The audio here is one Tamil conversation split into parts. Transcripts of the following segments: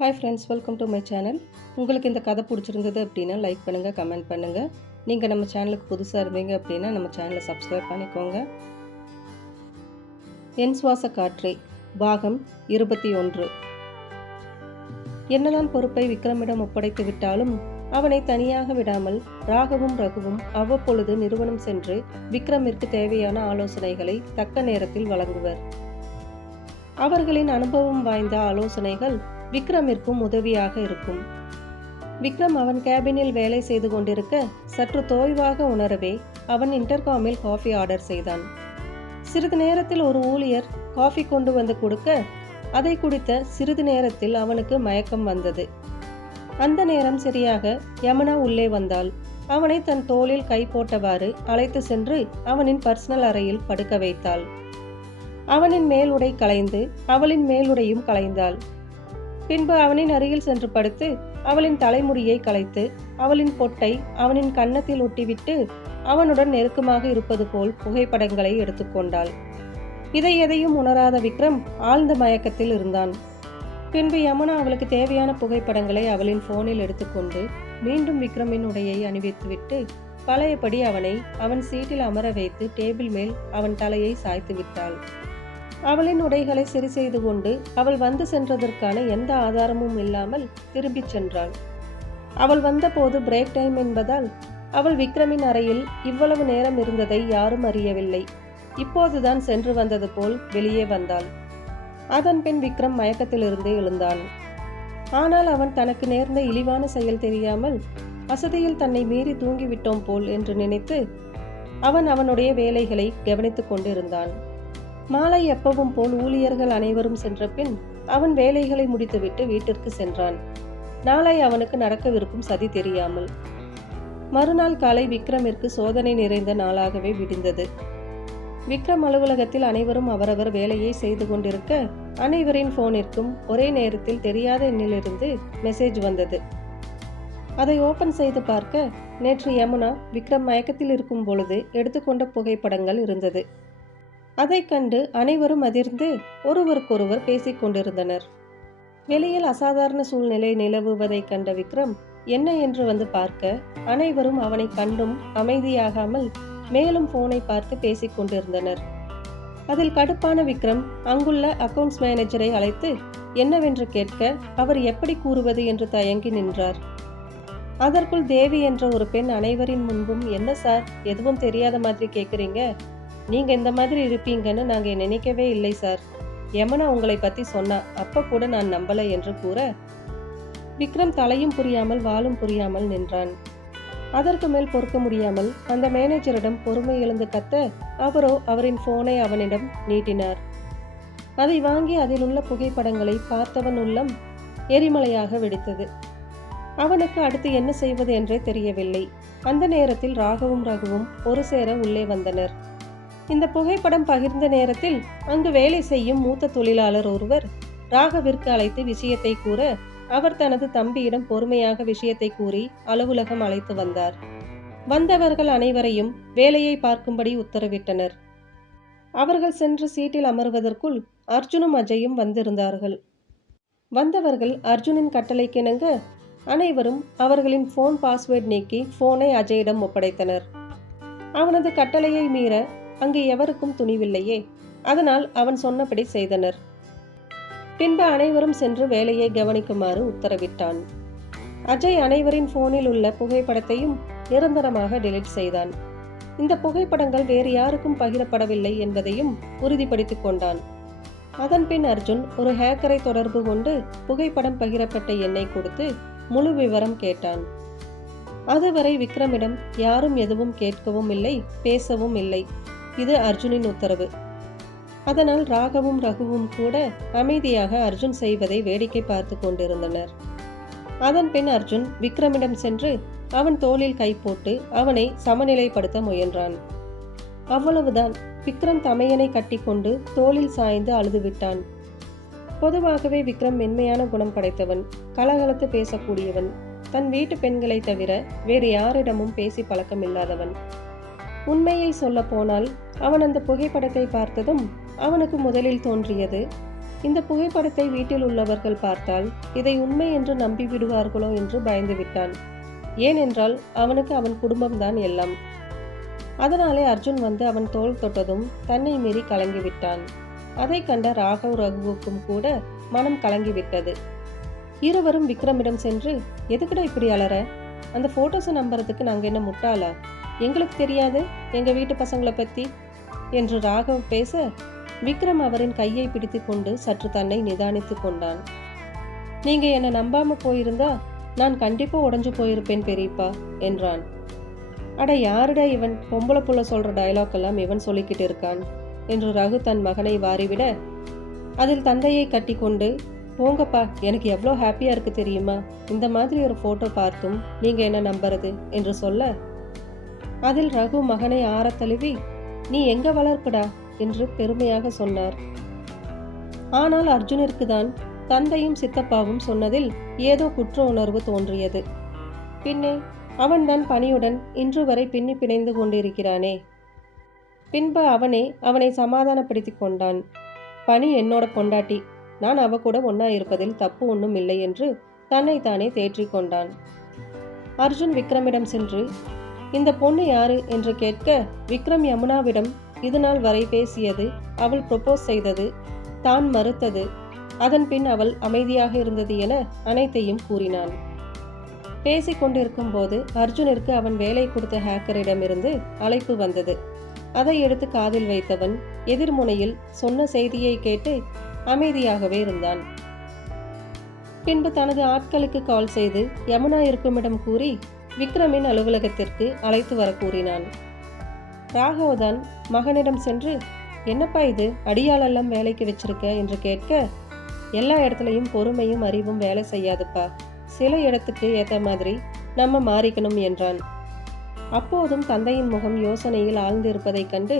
Hi friends welcome to my channel உங்களுக்கு இந்த கதை பிடிச்சிருந்தது அப்படின்னா லைக் பண்ணுங்கள் கமெண்ட் பண்ணுங்கள் நீங்கள் நம்ம சேனலுக்கு புதுசாக இருந்தீங்க அப்படின்னா நம்ம சேனலை சப்ஸ்கிரைப் பண்ணிக்கோங்க. என் சுவாச காற்றே பாகம் இருபத்தி ஒன்று. என்னதான் பொறுப்பை விக்ரமிடம் ஒப்படைத்து விட்டாலும் அவனை தனியாக விடாமல் ராகவும் ரகுவும் அவ்வப்பொழுது நிறுவனம் சென்று விக்ரமிற்கு தேவையான ஆலோசனைகளை தக்க நேரத்தில் வழங்குவர். அவர்களின் அனுபவம் வாய்ந்த ஆலோசனைகள் விக்ரமிற்கும் உதவியாக இருக்கும். விக்ரம் அவன் கேபினில் வேலை செய்து கொண்டிருக்க சற்று தோய்வாக உணரவே அவன் இன்டர்காமில் காஃபி ஆர்டர் செய்தான். சிறிது நேரத்தில் ஒரு ஊழியர் காஃபி கொண்டு வந்து கொடுக்க அதை குடித்த சிறிது நேரத்தில் அவனுக்கு மயக்கம் வந்தது. அந்த நேரம் சரியாக யமுனா உள்ளே வந்தாள். அவனை தன் தோளில் கை போட்டவாறு அழைத்து சென்று அவனின் பர்சனல் அறையில் படுக்க வைத்தாள். அவனின் மேலுடை களைந்து அவளின் மேலுடையும் களைந்தாள் பின்பு அவனின் அருகில் சென்று படுத்து அவளின் தலைமுடியை கலைத்து அவளின் பொட்டை அவனின் கன்னத்தில் ஒட்டிவிட்டு அவனுடன் நெருக்கமாக இருப்பது போல் புகைப்படங்களை எடுத்துக்கொண்டாள் இதை எதையும் உணராத விக்ரம் ஆழ்ந்த மயக்கத்தில் இருந்தான். பின்பு யமுனா அவளுக்கு தேவையான புகைப்படங்களை அவளின் போனில் எடுத்துக்கொண்டு மீண்டும் விக்ரமின் உடையை அணிவித்துவிட்டு பழையபடி அவனை அவன் சீட்டில் அமர வைத்து டேபிள் மேல் அவன் தலையை சாய்த்து விட்டாள். அவளின் உடைகளை சரி செய்து கொண்டு அவள் வந்து சென்றதற்கான எந்த ஆதாரமும் இல்லாமல் திரும்பிச் சென்றாள். அவள் வந்தபோது பிரேக் டைம் என்பதால் அவள் விக்ரமின் அறையில் இவ்வளவு நேரம் இருந்ததை யாரும் அறியவில்லை. இப்போதுதான் சென்று வந்தது போல் வெளியே வந்தாள். அதன் பின் விக்ரம் மயக்கத்திலிருந்து எழுந்தான் ஆனால் அவன் தனக்கு நேர்ந்த இழிவான செயல் தெரியாமல் வசதியில் தன்னை மீறி தூங்கிவிட்டோம் போல் என்று நினைத்து அவன் அவனுடைய வேலைகளை கவனித்துக் கொண்டிருந்தான். மாலை எப்பவும் போல் ஊழியர்கள் அனைவரும் சென்ற பின் அவன் வேலைகளை முடித்துவிட்டு வீட்டிற்கு சென்றான். நாளை அவனுக்கு நடக்கவிருக்கும் சதி தெரியாமல். மறுநாள் காலை விக்ரமிற்கு சோதனை நிறைந்த நாளாகவே விடிந்தது. விக்ரம் அலுவலகத்தில் அனைவரும் அவரவர் வேலையை செய்து கொண்டிருக்க அனைவரின் போனிற்கும் ஒரே நேரத்தில் தெரியாத எண்ணிலிருந்து மெசேஜ் வந்தது. அதை ஓபன் செய்து பார்க்க நேற்று யமுனா விக்ரம் மயக்கத்தில் இருக்கும் பொழுது எடுத்துக்கொண்ட புகைப்படங்கள் இருந்தது. அதைக் கண்டு அனைவரும் அதிர்ந்து ஒருவருக்கொருவர் பேசிக் கொண்டிருந்தனர். வெளியில் அசாதாரண சூழ்நிலை நிலவுவதைக் கண்ட விக்ரம் என்ன என்று வந்து பார்க்க அனைவரும் அவனை கண்டும் அமைதியாகாமல் மேலும் போனை பார்த்து பேசிக் கொண்டிருந்தனர். அதில் கடுப்பான விக்ரம் அங்குள்ள அக்கவுண்ட்ஸ் மேனேஜரை அழைத்து என்னவென்று கேட்க அவர் எப்படி கூறுவது என்று தயங்கி நின்றார். அதற்குள் தேவி என்ற ஒரு பெண் அனைவரின் முன்பும் என்ன சார் எதுவும் தெரியாத மாதிரி கேட்குறீங்க? நீங்கள் இந்த மாதிரி இருப்பீங்கன்னு நாங்கள் நினைக்கவே இல்லை சார். யமனா உங்களை பற்றி சொன்னா அப்போ கூட நான் நம்பலை என்று கூற விக்ரம் தலையும் புரியாமல் வாலும் புரியாமல் நின்றான். அதற்கு மேல் பொறுக்க முடியாமல் அந்த மேனேஜரிடம் பொறுமை எழுந்து கத்த அவரோ அவரின் போனை அவனிடம் நீட்டினார். அதை வாங்கி அதில் உள்ள புகைப்படங்களை பார்த்தவன் உள்ளம் எரிமலையாக வெடித்தது. அவனுக்கு அடுத்து என்ன செய்வது என்றே தெரியவில்லை. அந்த நேரத்தில் ராகவும் ரகுவும் ஒரு சேர உள்ளே வந்தனர். இந்த புகைப்படம் பகிர்ந்த நேரத்தில் அங்கு வேலை செய்யும் மூத்த தொழிலாளர் ஒருவர் ராகவிற்கு அழைத்து விஷயத்தை கூற அவர் தனது தம்பியிடம் பொறுமையாக விஷயத்தை கூறி அலுவலகம் அழைத்து வந்தார். வந்தவர்கள் அனைவரையும் வேலையை பார்க்கும்படி உத்தரவிட்டனர். அவர்கள் சென்று சீட்டில் அமர்வதற்குள் அர்ஜுனும் அஜயும் வந்திருந்தார்கள். வந்தவர்கள் அர்ஜுனின் கட்டளைக்கிணங்க அனைவரும் அவர்களின் ஃபோன் பாஸ்வேர்ட் நீக்கி ஃபோனை அஜயிடம் ஒப்படைத்தனர். அவனது கட்டளையை மீற அங்கு எவருக்கும் துணிவில்லையே. அதனால் அவன் சொன்னபடி செய்தனர். பின்பு அனைவரும் சென்று வேலையை கவனிக்குமாறு உத்தரவிட்டான். அஜய் அனைவரின் போனில் உள்ள புகைப்படத்தையும் நிரந்தரமாக டெலிட் செய்தான். இந்த புகைப்படங்கள் வேறு யாருக்கும் பகிரப்படவில்லை என்பதையும் உறுதிப்படுத்திக் கொண்டான். அதன்பின் அர்ஜுன் ஒரு ஹேக்கரை தொடர்பு கொண்டு புகைப்படம் பகிரப்பட்ட எண்ணை கொடுத்து முழு விவரம் கேட்டான். அதுவரை விக்ரமிடம் யாரும் எதுவும் கேட்கவும் இல்லை பேசவும் இல்லை. இது அர்ஜுனின் உத்தரவு. அதனால் ராகவும் ரகுவும் கூட அமைதியாக அர்ஜுன் செய்வதை வேடிக்கை பார்த்து கொண்டிருந்தனர். அதன் பின் அர்ஜுன் விக்ரமிடம் சென்று அவன் தோளில் கை போட்டு அவனை சமநிலைப்படுத்த முயன்றான். அவ்வளவுதான். விக்ரம் தமையனை கட்டிக்கொண்டு தோளில் சாய்ந்து அழுதுவிட்டான். பொதுவாகவே விக்ரம் மென்மையான குணம் படைத்தவன் கலகலத்து பேசக்கூடியவன். தன் வீட்டு பெண்களை தவிர வேறு யாரிடமும் பேசி பழக்கம் இல்லாதவன் உண்மையை சொல்ல போனால் அவன் அந்த புகைப்படத்தை பார்த்ததும் அவனுக்கு முதலில் தோன்றியது. இந்த புகைப்படத்தை வீட்டில் உள்ளவர்கள் பார்த்தால் இதை உண்மை என்று நம்பி விடுவார்களோ என்று பயந்து விட்டான் ஏனென்றால் அவனுக்கு அவன் குடும்பம்தான் எல்லாம். அதனாலே அர்ஜுன் வந்து அவன் தோள் தொட்டதும் தன்னை மீறி கலங்கிவிட்டான். அதை கண்ட ராகவ் ரகுவுக்கும் கூட மனம் கலங்கிவிட்டது. இருவரும் விக்ரமிடம் சென்று எதுக்குடா இப்படி அலற? அந்த போட்டோஸை நம்புறதுக்கு நாங்கள் என்ன முட்டாளா? எங்களுக்கு தெரியாது எங்கள் வீட்டு பசங்களை பற்றி என்று ராகவ் பேச விக்ரம் அவரின் கையை பிடித்து கொண்டு சற்று தன்னை நிதானித்துக் கொண்டான். நீங்கள் என்னை நம்பாமல் போயிருந்தா நான் கண்டிப்பாக உடஞ்சு போயிருப்பேன் பெரியப்பா என்றான். அட யாருடா இவன்? பொம்பளை புள்ள சொல்கிற டயலாக் எல்லாம் இவன் சொல்லிக்கிட்டு இருக்கான் என்று ரகு தன் மகனை வாரிவிட அதில் தந்தையை கட்டிக்கொண்டு போங்கப்பா எனக்கு எவ்வளோ ஹாப்பியாக இருக்குது தெரியுமா? இந்த மாதிரி ஒரு ஃபோட்டோ பார்த்தும் நீங்கள் என்ன நம்புறது? என்று சொல்ல அதில் ரகு மகனை ஆற தழுவி நீ எங்க வளர்ப்புடா? என்று பெருமையாக சொன்னார். ஆனால் அர்ஜுனிற்கு தான் தந்தையும் சித்தப்பாவும் சொன்னதில் ஏதோ குற்ற உணர்வு தோன்றியது. பின்னே அவன்தான் பணியுடன் இன்று வரை பின்னி பிணைந்து கொண்டிருக்கிறானே. பின்பு அவனே அவனை சமாதானப்படுத்திக் கொண்டான். பணி என்னோட பொண்டாட்டி. நான் அவ கூட ஒன்னா இருப்பதில் தப்பு ஒன்றும் இல்லை என்று தன்னைத்தானே தேற்றிக்கொண்டான் அர்ஜுன் விக்ரமிடம் சென்று இந்த பொண்ணு யாரு என்று கேட்க விக்ரம் யமுனாவிடம் இது நாள் வரை பேசியது அவள் ப்ரொப்போஸ் செய்தது தான் மறுத்தது. அதன் பின் அவள் அமைதியாக இருந்தது என அனைத்தையும் கூறினான் பேசிக் கொண்டிருக்கும் போது அர்ஜுனிற்கு அவன் வேலை கொடுத்த ஹேக்கரிடமிருந்து அழைப்பு வந்தது. அதை எடுத்து காதில் வைத்தவன் எதிர்முனையில் சொன்ன செய்தியை கேட்டு அமைதியாகவே இருந்தான். பின்பு தனது ஆட்களுக்கு கால் செய்து யமுனா இருக்குமிடம் கூறி விக்ரமின் அலுவலகத்திற்கு அழைத்து வர கூறினான் ராகவதான் மகனிடம் சென்று என்னப்பா இது? அடியாளெல்லாம் வேலைக்கு வச்சிருக்க? என்று கேட்க எல்லா இடத்துலையும் பொறுமையும் அறிவும் வேலை செய்யாதுப்பா. சில இடத்துக்கு ஏற்ற மாதிரி நம்ம மாறிக்கணும் என்றான். அப்போதும் தந்தையின் முகம் யோசனையில் ஆழ்ந்திருப்பதைக் கண்டு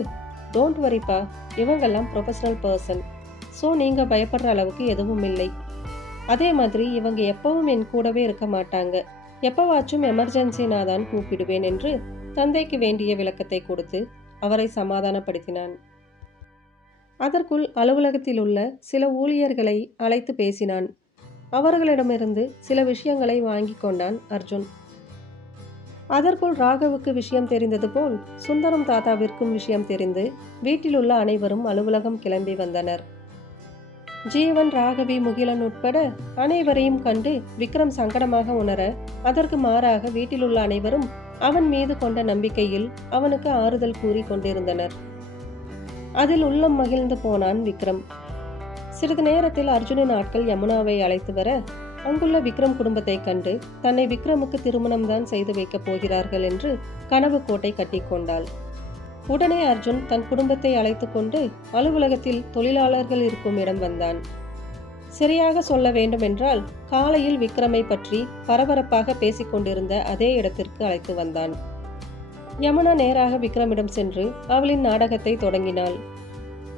டோன்ட் வரிப்பா இவங்கெல்லாம் ப்ரொஃபஷனல் பர்சன் ஸோ நீங்கள் பயப்படுற அளவுக்கு எதுவும் இல்லை. அதே மாதிரி இவங்க எப்பவும் என் கூடவே இருக்க மாட்டாங்க. எப்பவாச்சும் எமர்ஜென்சினா தான் கூப்பிடுவேன் என்று தந்தைக்கு வேண்டிய விளக்கத்தை கொடுத்து அவரை சமாதானப்படுத்தினான். அதற்குள் அலுவலகத்தில் உள்ள சில ஊழியர்களை அழைத்து பேசினான். அவர்களிடமிருந்து சில விஷயங்களை வாங்கி கொண்டான் அர்ஜுன். அதற்குள் ராகவுக்கு விஷயம் தெரிந்தது போல் சுந்தரம் தாத்தாவிற்கும் விஷயம் தெரிந்து வீட்டில் உள்ள அனைவரும் அலுவலகம் கிளம்பி வந்தனர். ஜீவன் ராகவி முகிலன் உட்பட அனைவரையும் கண்டு விக்ரம் சங்கடமாக உணர அதற்கு மாறாக வீட்டில் உள்ள அனைவரும் அவன் மீது கொண்ட நம்பிக்கையில் அவனுக்கு ஆறுதல் கூறி கொண்டிருந்தனர். அதில் உள்ளம் மகிழ்ந்து போனான் விக்ரம். சிறிது நேரத்தில் அர்ஜுனின் ஆட்கள் யமுனாவை அழைத்து வர அங்குள்ள விக்ரம் குடும்பத்தை கண்டு தன்னை விக்ரமுக்கு திருமணம் தான் செய்து வைக்கப் போகிறார்கள் என்று கனவு கோட்டை கட்டிக்கொண்டாள் உடனே அர்ஜுன் தன் குடும்பத்தை அழைத்து கொண்டு அலுவலகத்தில் தொழிலாளர்கள் இருக்கும் இடம் வந்தான். சரியாக சொல்ல வேண்டுமென்றால் காலையில் விக்ரமை பற்றி பரபரப்பாக பேசிக்கொண்டிருந்த அதே இடத்திற்கு அழைத்து வந்தான். யமுனா நேராக விக்ரமிடம் சென்று அவளின் நாடகத்தை தொடங்கினாள்.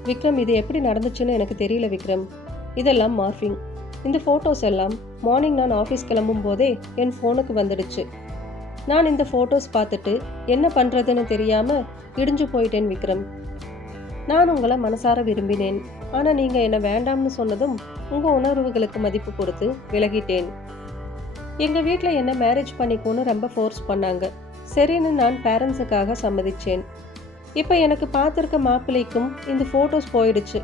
விக்ரம் இது எப்படி நடந்துச்சுன்னு எனக்கு தெரியல விக்ரம். இதெல்லாம் மார்ஃபிங் இந்த ஃபோட்டோஸ் எல்லாம் மார்னிங் நான் ஆஃபீஸ் கிளம்பும் போதே என் ஃபோனுக்கு வந்துடுச்சு. நான் இந்த ஃபோட்டோஸ் பார்த்துட்டு என்ன பண்ணுறதுன்னு தெரியாமல் இடிஞ்சு போயிட்டேன் விக்ரம். நான் உங்களை மனசார விரும்பினேன். ஆனால் நீங்கள் என்னை வேண்டாம்னு சொன்னதும் உங்கள் உணர்வுகளுக்கு மதிப்பு கொடுத்து விலகிட்டேன். எங்கள் வீட்டில் என்ன மேரேஜ் பண்ணிக்கோன்னு ரொம்ப ஃபோர்ஸ் பண்ணாங்க. சரின்னு நான் பேரண்ட்ஸுக்காக சம்மதிச்சேன். இப்போ எனக்கு பார்த்துருக்க மாப்பிள்ளைக்கும் இந்த ஃபோட்டோஸ் போயிடுச்சு.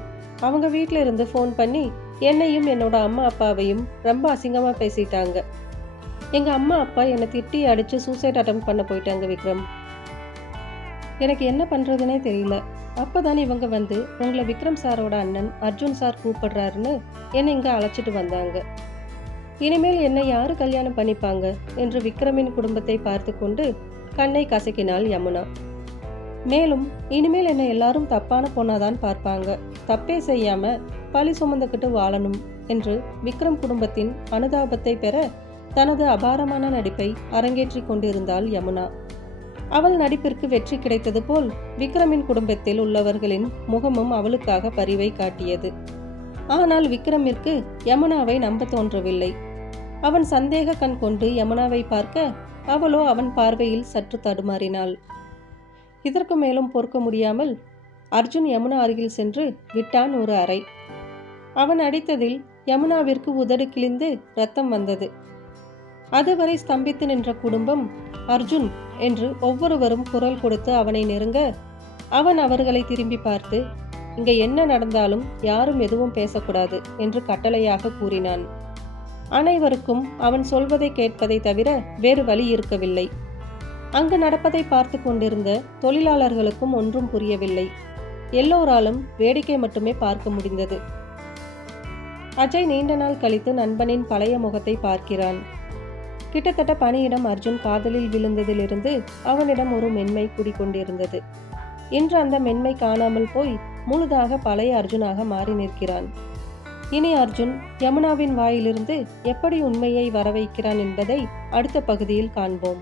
அவங்க வீட்டில் இருந்து ஃபோன் பண்ணி என்னையும் என்னோட அம்மா அப்பாவையும் ரொம்ப அசிங்கமாக பேசிட்டாங்க. எங்கள் அம்மா அப்பா என்னை திட்டி அடித்து சூசைட் அட்டம் பண்ண போயிட்டாங்க விக்ரம். எனக்கு என்ன பண்ணுறதுனே தெரியல. அப்பதான் இவங்க வந்து உங்களை விக்ரம் சாரோட அண்ணன் அர்ஜுன் சார் கூப்பிடுறாருன்னு என்னை இங்கே அழைச்சிட்டு வந்தாங்க. இனிமேல் என்னை யார் கல்யாணம் பண்ணிப்பாங்க என்று விக்ரமின் குடும்பத்தை பார்த்து கொண்டு கண்ணை கசக்கினாள் யமுனா. மேலும் இனிமேல் என்னை எல்லாரும் தப்பான பொண்ணாதான் பார்ப்பாங்க. தப்பே செய்யாம பழி சுமந்துக்கிட்டு வாழணும் என்று விக்ரம் குடும்பத்தின் அனுதாபத்தை பெற தனது அபாரமான நடிப்பை அரங்கேற்றிக் கொண்டிருந்தாள் யமுனா. அவள் நடிப்பிற்கு வெற்றி கிடைத்தது போல் விக்ரமின் குடும்பத்தில் உள்ளவர்களின் முகமும் அவளுக்காக பரிவை காட்டியது. ஆனால் விக்ரமிற்கு யமுனாவை நம்ப தோன்றவில்லை. அவன் சந்தேக கண் கொண்டு யமுனாவை பார்க்க அவளோ அவன் பார்வையில் சற்று தடுமாறினாள். இதற்கு மேலும் பொறுக்க முடியாமல் அர்ஜுன் யமுனா அருகில் சென்று விட்டான் ஒரு அறை. அவன் அடித்ததில் யமுனாவிற்கு உதடு கிழிந்து ரத்தம் வந்தது. அதுவரை ஸ்தம்பித்து நின்ற குடும்பம் அர்ஜுன் என்று ஒவ்வொருவரும் குரல் கொடுத்து அவனை நெருங்க அவன் அவர்களை திரும்பி பார்த்து இங்க என்ன நடந்தாலும் யாரும் எதுவும் பேசக்கூடாது என்று கட்டளையாக கூறினான். அனைவருக்கும் அவன் சொல்வதை கேட்பதை தவிர வேறு வழி இருக்கவில்லை. அங்கு நடப்பதை பார்த்து கொண்டிருந்த தொழிலாளர்களுக்கும் ஒன்றும் புரியவில்லை. எல்லோராலும் வேடிக்கை மட்டுமே பார்க்க முடிந்தது. அஜய் நீண்ட நாள் கழித்து நண்பனின் பழைய முகத்தை பார்க்கிறான். கிட்டத்தட்ட பணியிடம் அர்ஜுன் காதலில் விழுந்ததிலிருந்து அவனிடம் ஒரு மென்மை குடிக்கொண்டிருந்தது இன்று அந்த மென்மை காணாமல் போய் முழுதாக பழைய அர்ஜுனாக மாறி நிற்கிறான். இனி அர்ஜுன் யமுனாவின் வாயிலிருந்து எப்படி உண்மையை வரவைக்கிறான் என்பதை அடுத்த பகுதியில் காண்போம்.